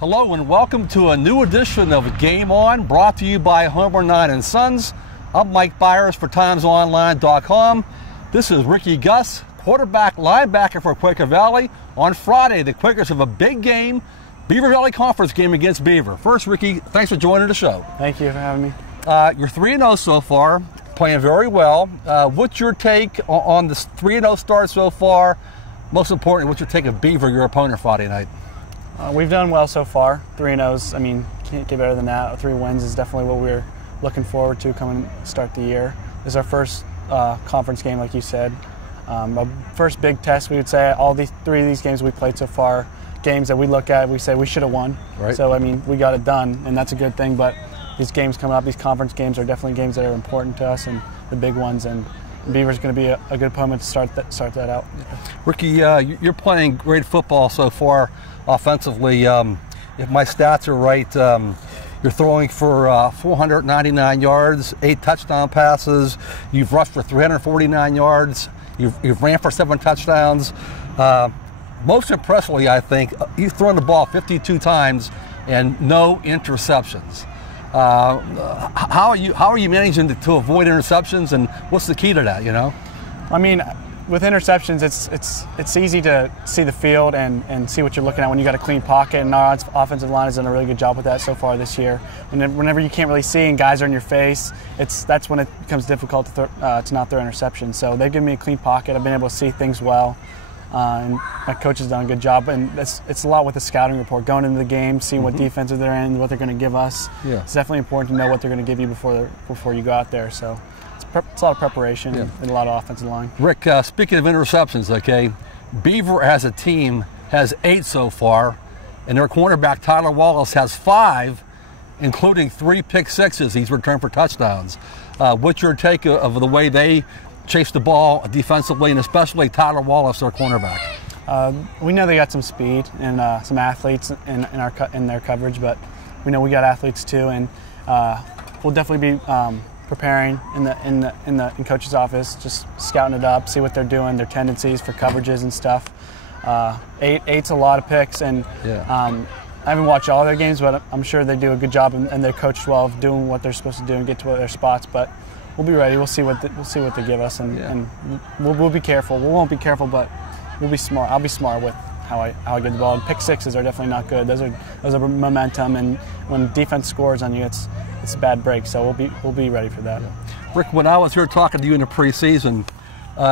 Hello and welcome to a new edition of Game On, brought to you by Homer 9 & Sons. I'm Mike Byers for TimesOnline.com. This is Ricky Gus, quarterback linebacker for Quaker Valley. On Friday, the Quakers have a big game, Beaver Valley Conference game against Beaver. First, Ricky, thanks for joining the show. Thank you for having me. You're 3-0 so far, playing very well. What's your take on this 3-0 start so far? Most importantly, what's your take of Beaver, your opponent, Friday night? We've done well so far. 3-0s, I mean, can't get better than that. 3 wins is definitely what we're looking forward to coming start the year. This is our first conference game, like you said. Our first big test, we would say. All 3 of these games we played so far, games that we look at, we say we should have won. Right. So, I mean, we got it done, and that's a good thing. But these games coming up, these conference games are definitely games that are important to us and the big ones. And Beaver's going to be a good opponent to start that out. Ricky, you're playing great football so far offensively. If my stats are right, you're throwing for 499 yards, 8 touchdown passes. You've rushed for 349 yards. You've ran for 7 touchdowns. Most impressively, I think, you've thrown the ball 52 times and no interceptions. How are you managing to avoid interceptions, and what's the key to that? You know, I mean, with interceptions, it's easy to see the field and see what you're looking at when you got a clean pocket. And our offensive line has done a really good job with that so far this year. And whenever you can't really see and guys are in your face, that's when it becomes difficult to not throw interceptions. So they've given me a clean pocket. I've been able to see things well. And my coach has done a good job, and it's a lot with the scouting report, going into the game, seeing what defenses they're in, what they're going to give us. Yeah. It's definitely important to know what they're going to give you before you go out there. So it's a lot of preparation and a lot of offensive line. Rick, speaking of interceptions, okay, Beaver as a team has 8 so far, and their cornerback Tyler Wallace has 5, including 3 pick sixes he's returned for touchdowns. What's your take of the way they chase the ball defensively, and especially Tyler Wallace, their cornerback? We know they got some speed and some athletes in their coverage, but we know we got athletes too, and we'll definitely be preparing in coach's office, just scouting it up, see what they're doing, their tendencies for coverages and stuff. 8's a lot of picks, and I haven't watched all their games, but I'm sure they do a good job, and they're coached well of doing what they're supposed to do and get to their spots. But we'll be ready. We'll see what they give us, and we'll be careful. We won't be careful, but we'll be smart. I'll be smart with how I get the ball. And pick sixes are definitely not good. Those are momentum, and when defense scores on you, it's a bad break. So we'll be ready for that. Rick, when I was here talking to you in the preseason,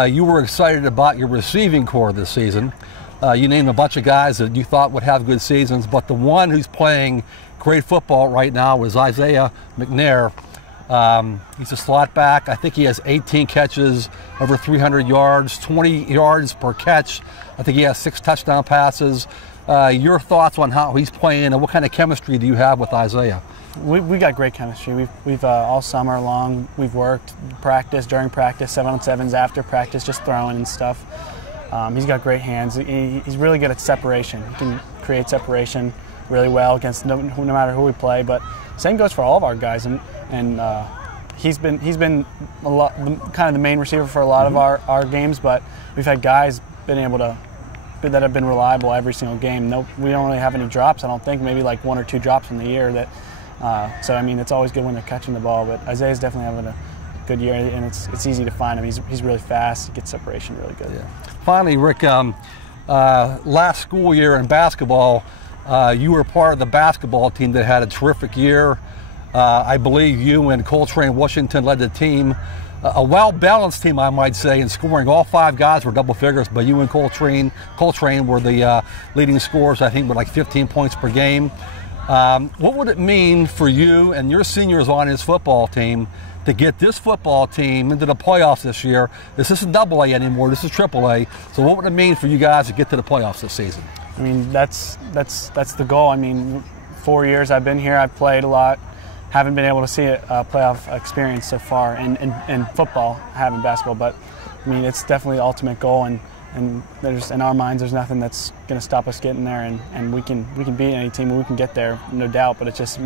you were excited about your receiving core this season. You named a bunch of guys that you thought would have good seasons, but the one who's playing great football right now is Isaiah McNair. He's a slot back. I think he has 18 catches, over 300 yards, 20 yards per catch. I think he has 6 touchdown passes. Your thoughts on how he's playing, and what kind of chemistry do you have with Isaiah? We got great chemistry. We've all summer long, we've worked, practice, during practice, 7-on-7s, after practice, just throwing and stuff. He's got great hands. He's really good at separation. He can create separation really well against no matter who we play. But same goes for all of our guys, and he's been a lot, kind of the main receiver for a lot of our games. But we've had guys that have been reliable every single game. No, we don't really have any drops. I don't think, maybe like 1 or 2 drops in the year. So I mean, it's always good when they're catching the ball. But Isaiah's definitely having a good year, and it's easy to find him. He's really fast. He gets separation really good. Yeah. Finally, Rick, last school year in basketball, you were part of the basketball team that had a terrific year. I believe you and Coltrane Washington led the team. A well-balanced team, I might say, in scoring. All 5 guys were double figures, but you and Coltrane were the leading scorers, I think, with like 15 points per game. What would it mean for you and your seniors on his football team to get this football team into the playoffs this year? This isn't AA anymore, this is AAA. So what would it mean for you guys to get to the playoffs this season? I mean, that's the goal. I mean, 4 years I've been here, I've played a lot. Haven't been able to see a playoff experience so far in football, having basketball, but I mean, it's definitely the ultimate goal, and there's, in our minds, there's nothing that's going to stop us getting there, and we can beat any team, and we can get there, no doubt. But it's just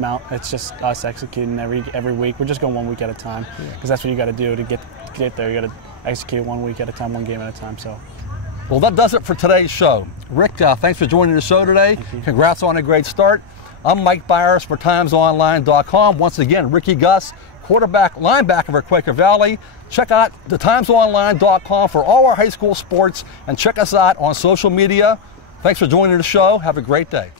us executing every week. We're just going 1 week at a time, because that's what you got to do to get there. You got to execute 1 week at a time, 1 game at a time. So Well, that does it for today's show. Rick, thanks for joining the show today. Congrats on a great start. I'm Mike Byers for timesonline.com. Once again, Ricky Gus, quarterback, linebacker for Quaker Valley. Check out the timesonline.com for all our high school sports, and check us out on social media. Thanks for joining the show. Have a great day.